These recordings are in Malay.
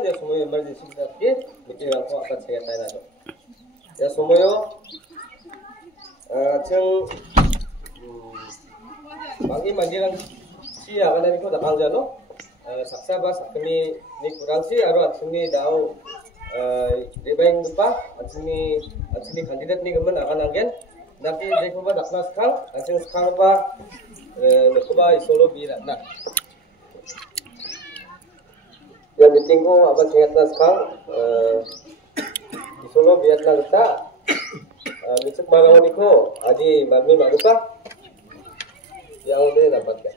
Ya semuanya emergency tadi, meeting aku akan saya tanya tu. Ya semuanya, bagi manggilan si akan dari kau datang jano, saksa bas kami ni kurang si, aru asini dah rebaing lupa, asini kandidat ni kemen akan angin, nanti dekho ba dakna sekarang, asini sekarang ba dekho ba isolo birak nak. Ya meeting ko apa singkatnya sekarang di Solo biarlah kita misuk malam ini ko adi mami maluka yang udah dapatkan.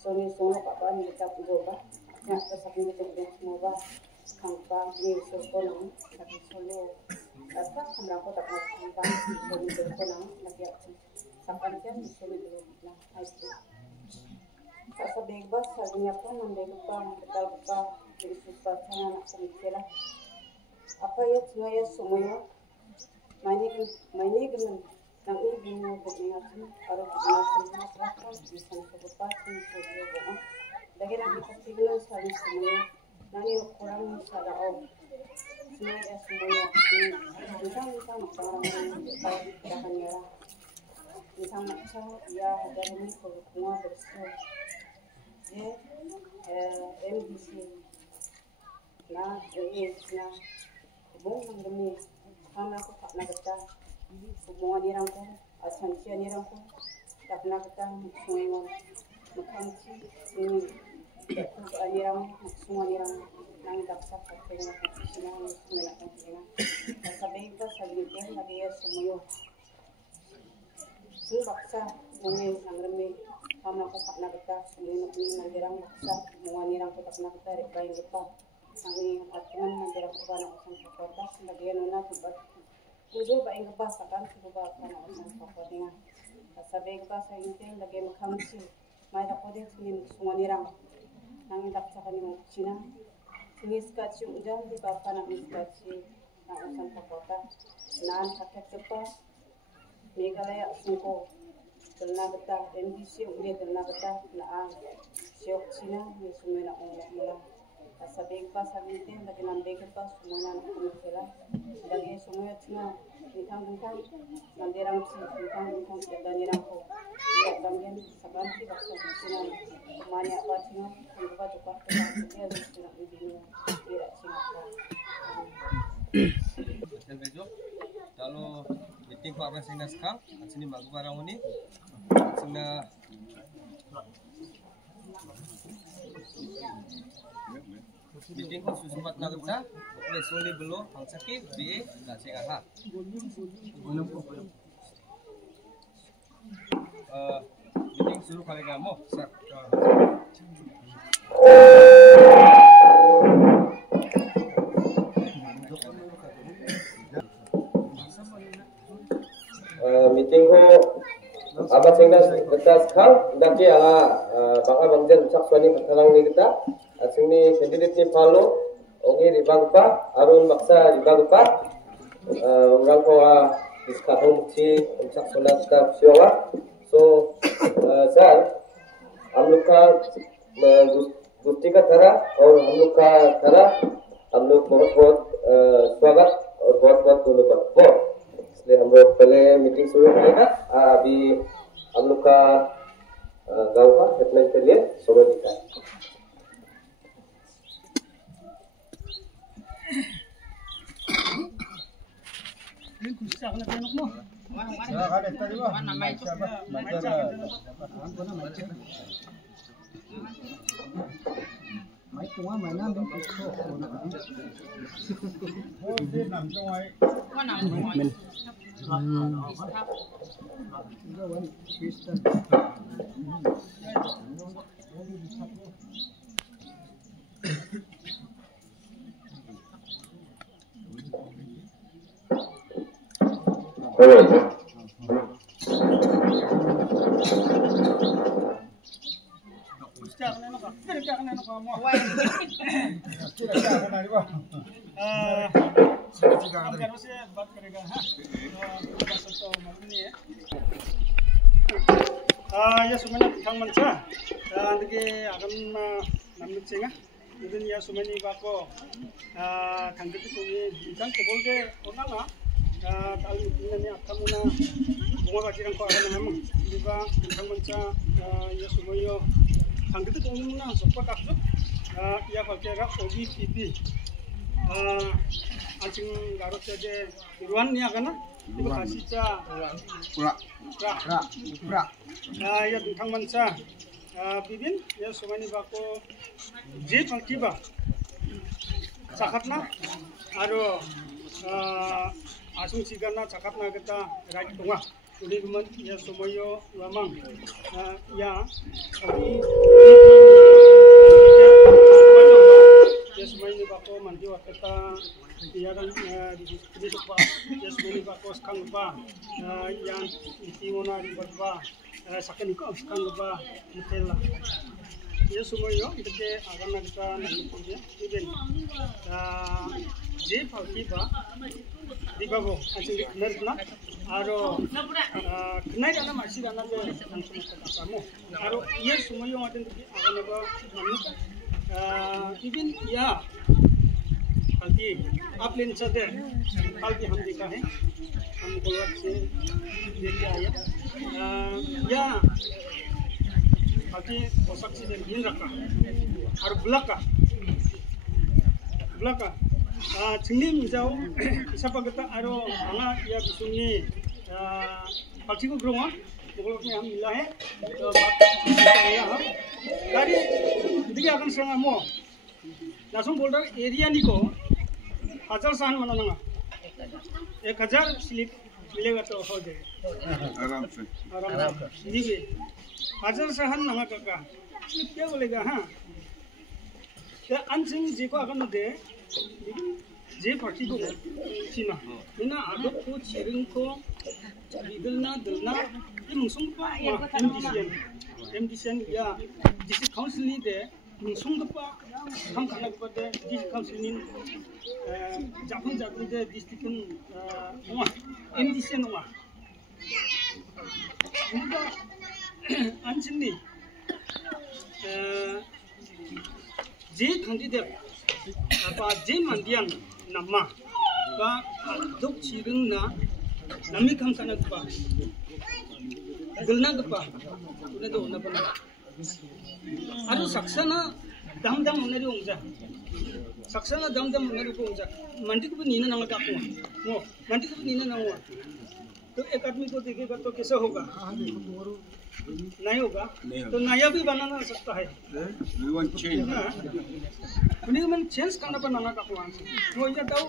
Sono kapan kita coba nak saking kita semua kampang ni sokonang tapi solo apa kamera ko tak kampang solo sokonang lagi sampai kan solo dulu nah itu sa bebas sabinya pun membebas kita susah sana nak semikirlah apa ya semua ya semua mainnya kan nang ibu mo beringatkan para beringatkan masyarakat bisa kabupaten Solo lagi nak dipaktikan saling semua nanti kurang sadao semua ya semua kita masalah dapat merah kita macam ya ada ni semua bersih ya MDC nah ini nah bung mendemi kami aku tak nak kata semua ni rangko, asansia ni rangko, tak nak kita semua makanan ini, ni rangko, semua ni rangko, nang tak sah dengan semua nak dengan, sahaja kita sahaja lagi ya semua, semua baksa, mungkin nangremi, kami aku tak nak kita semua ni rangko baksa, semua ni rangko tak nak kita rebayi lepas, nanti aturan nanti rangko bana usan kaportas, lagi ya nuna tubat. Tujuh baik kepas akan tujuh kana usan kaportinga. Sabi kepas ini lagi makam si, mai dapat dia sini semua nirang, nanti tak cakap ni Cina, sini skaci ujan di bawah kana skaci, nang usan kaporta, nan pakai cepat, Meghalaya sungko, terna betah, NDC udah terna betah, na siok Cina ni semua nak mula. Sabi kepas hari ini lagi nampak kepas semua nak mula. Lagi semua Cina bintang-bintang nanti rangsi bintang-bintang ada ni rangko ya bagian sabanti bakso Cina mana apa Cina lupa cepat dia Cina begini tidak Cina besok kalau meeting ko apa sina sekarang sini bagu barang ini sina meeting ko susumat na kita lesoli belum ang sakit bi kasi ha meeting suruh kali kamu meeting ko apa singkat kita sekarang daki baka bangjan sakswani pertarang ni kita asini kandidat ni Paulo Ogi ribagpa arun baksa ribagpa orang ko diskahum ci untuk solat staff siwa so sir हम लोग का गुप्ती का तरह और हम लोग का तरह हम लोग बहुत बहुत स्वागत और बहुत बहुत धन्यवाद इसलिए हम लोग पहले मीटिंग शुरू करेगा अभी हम लोग का गांव का हेडलाइन के लिए समय दिखा máy tua máy nam đến cái khổ mình ya sumani thang mancha andike agam namnu chenga idin ya sumani bako thangde tugi thang kobolde onanga tal ni akamuna bunga bajirang ko agam namu diba thang mancha ya sumayo thangde tugi muna sokpa kaksu ya balkera OBPP anjing garut saja iruan ni agana ibu kasih ca pra ya bintang manca bibin ya sumani bako je pangkiba cakapna aro asung sigana cakapna kita right tunga uli guman ya sumayo lamang ya ya sumani bako mandi wakata tiaran di sopa ya sumani bako skang ba yang itimona ribadba sakan ko skang ba mutela ya sumayo deke agana kita nanti even je phaki ba dibabo asing nerna aro knai ana masi dana je langsung kamu aro ya sumayo aten deke agana ba namita even ya कल्कि आप लेन चलते कल्कि हम देखा है हम गोलक से लेके आया या कल्कि पोशाक से दिन रखा और ब्लॉक का चिंगनी मिजाओ इसा पगता आरो आना या बिसुनी कल्कि को ग्रोमा गोलक में हम मिला है तो बात आया हम गाड़ी देखिए अगर संग मो नासुम बोल्डर एरिया निको 1000 सहन मना नंगा 1000 स्लिप मिलेगा तो हो जाएगा आराम से जी भी 1000 सहन नंगा काका स्लिप क्या बोलेगा हाँ तो अंशिंग जी को अगर नदे जे पार्टी को सीना इना आदत को चिरिंग को बिदलना दलना ये मुसुम को एमडीसीएन या डिस्ट्रिक्ट काउंसिल नि दे मुसुम को हम खाना को दे डिस्ट्रिक्ट काउंसिल नि जाफुं जाफुं दे डिस्ट्रिक्ट नङा एमडीसीएन नङा इनका आनसिननि जे थांदि दे apa je mandian nama ba dok chiring na nami kam sana ba gulna ba ne do na ba aru saksana dam dam onari ongja saksana dam dam onari ko ongja mandi ko Neena नंगा का को मandi को नीना नंगा तो एक आदमी को देखेगा तो कैसा होगा नहीं होगा तो नया भी बनाना सकता है उन्हें मन चेंज करना पर नंगा का कुआं से वो ये दाव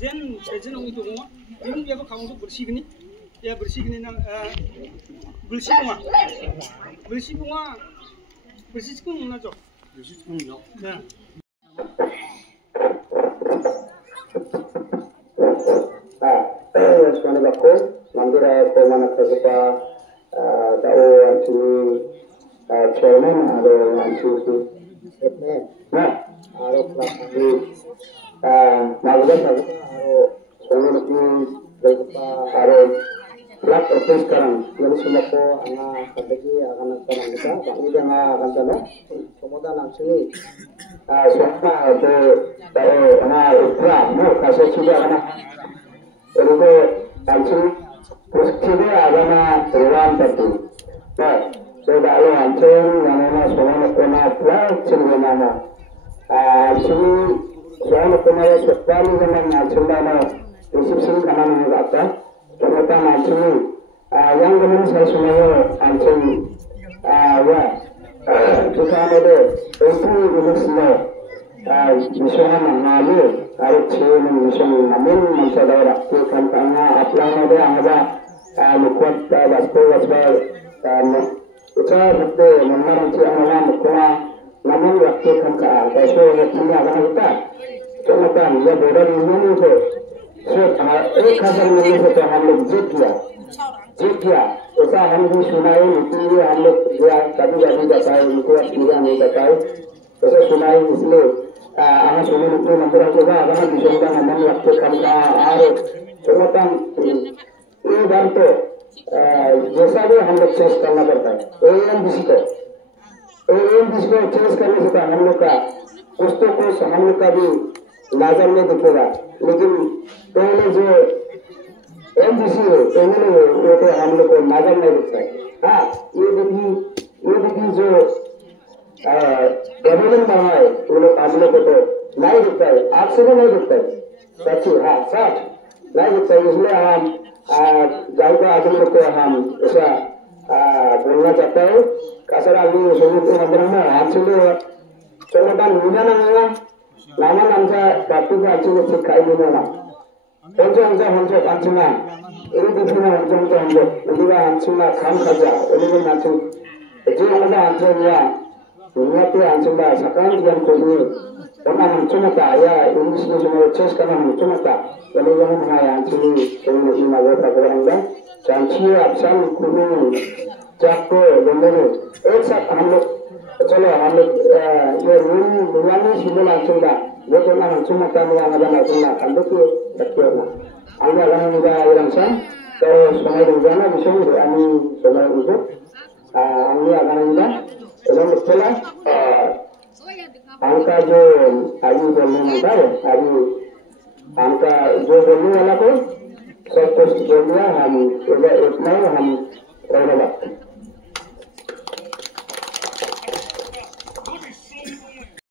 जेन जेन उन्हीं तो हुआ जेन भी अब खाऊं तो बुर्शी गनी ना बुर्शी को ना जो ना Suami aku mandira ko mana kerja tahu antuni chairman ada antuni nah ada pelaksanaan malulah ada suami ini berapa ada pelak office sekarang jadi semua ko anak kerja akan sekarang kita bagi dia akan sana semua antuni siapa ada tahu anak ikra mau kasih sudah anak itu langsung terus kita agama terulang tadi. Nah, sudah ada langsung nama semua kena pelan cenderung sini semua kena sekali dengan langsung nama resepsi karena mengapa ternyata langsung yang dengan saya semua langsung ya kita ada itu jenisnya misalnya mengalir ada cewek misalnya namun mencari rakti kampanye apalagi ada angga mukot baspor kita betul mengenai cewek mukona namun rakti kampanye kalau ini akan kita cuma kan ya bodoh ini itu एक हजार मिलने से तो हम लोग जीत गया ऐसा हम भी सुनाए इसलिए हम लोग कभी कभी बताए उनको पूरा नहीं बताए ऐसा सुनाए इसलिए हमें सुनने उतने नंबर होगा अगर हम विषय का नंबर रखते कम का चलता ये बार तो जैसा भी हम लोग चेस करना पड़ता है एएमबीसी को चेस करने से हम लोग का कुछ तो कुछ हम लोग का भी लाजम नहीं दिखेगा लेकिन पहले जो एमबीसी है पहले वो तो हम लोग को लाजम नहीं दिखता है हाँ ये देखिए जो गवर्नमेंट बना है वो लोग हम लोग को तो नहीं दिखता है आपसे भी नहीं दिखता है सच्ची हाँ सच नहीं दिखता है इसलिए हम जाएगा आदमी लोग को हम ऐसा बोलना चाहता है कसर आदमी सोने के अंदर में आपसे चलो बात मिला ना मिला namun angsa batu batu sekai di mana? Onco pancina ini di sini onco. Ini lah pancina kam kerja. Ini kan pancin. Jadi ada pancinya. Ini tu pancina. Sekarang yang kini orang pancina tak ya. Ini semua cek karena pancina tak. Jadi yang mana pancini ini mana tak orang dah. Janji absen kuning, jago, lembut. एक साथ हम लोग चलो हम लोग ये रूम बुलाने सिंबल आंचुंगा वो तो ना आंचुंगा काम या ना बना आंचुंगा हम लोग तो रखिए ना आगे अगर मुझे आयरंसन तो समय रुजाना विषय में आनी समय रुजो आगे अगर मुझे एकदम चला आंका जो आयु बोलने वाला है आयु आंका जो बोलने वाला को सब कुछ बोल दिया हम इतना हम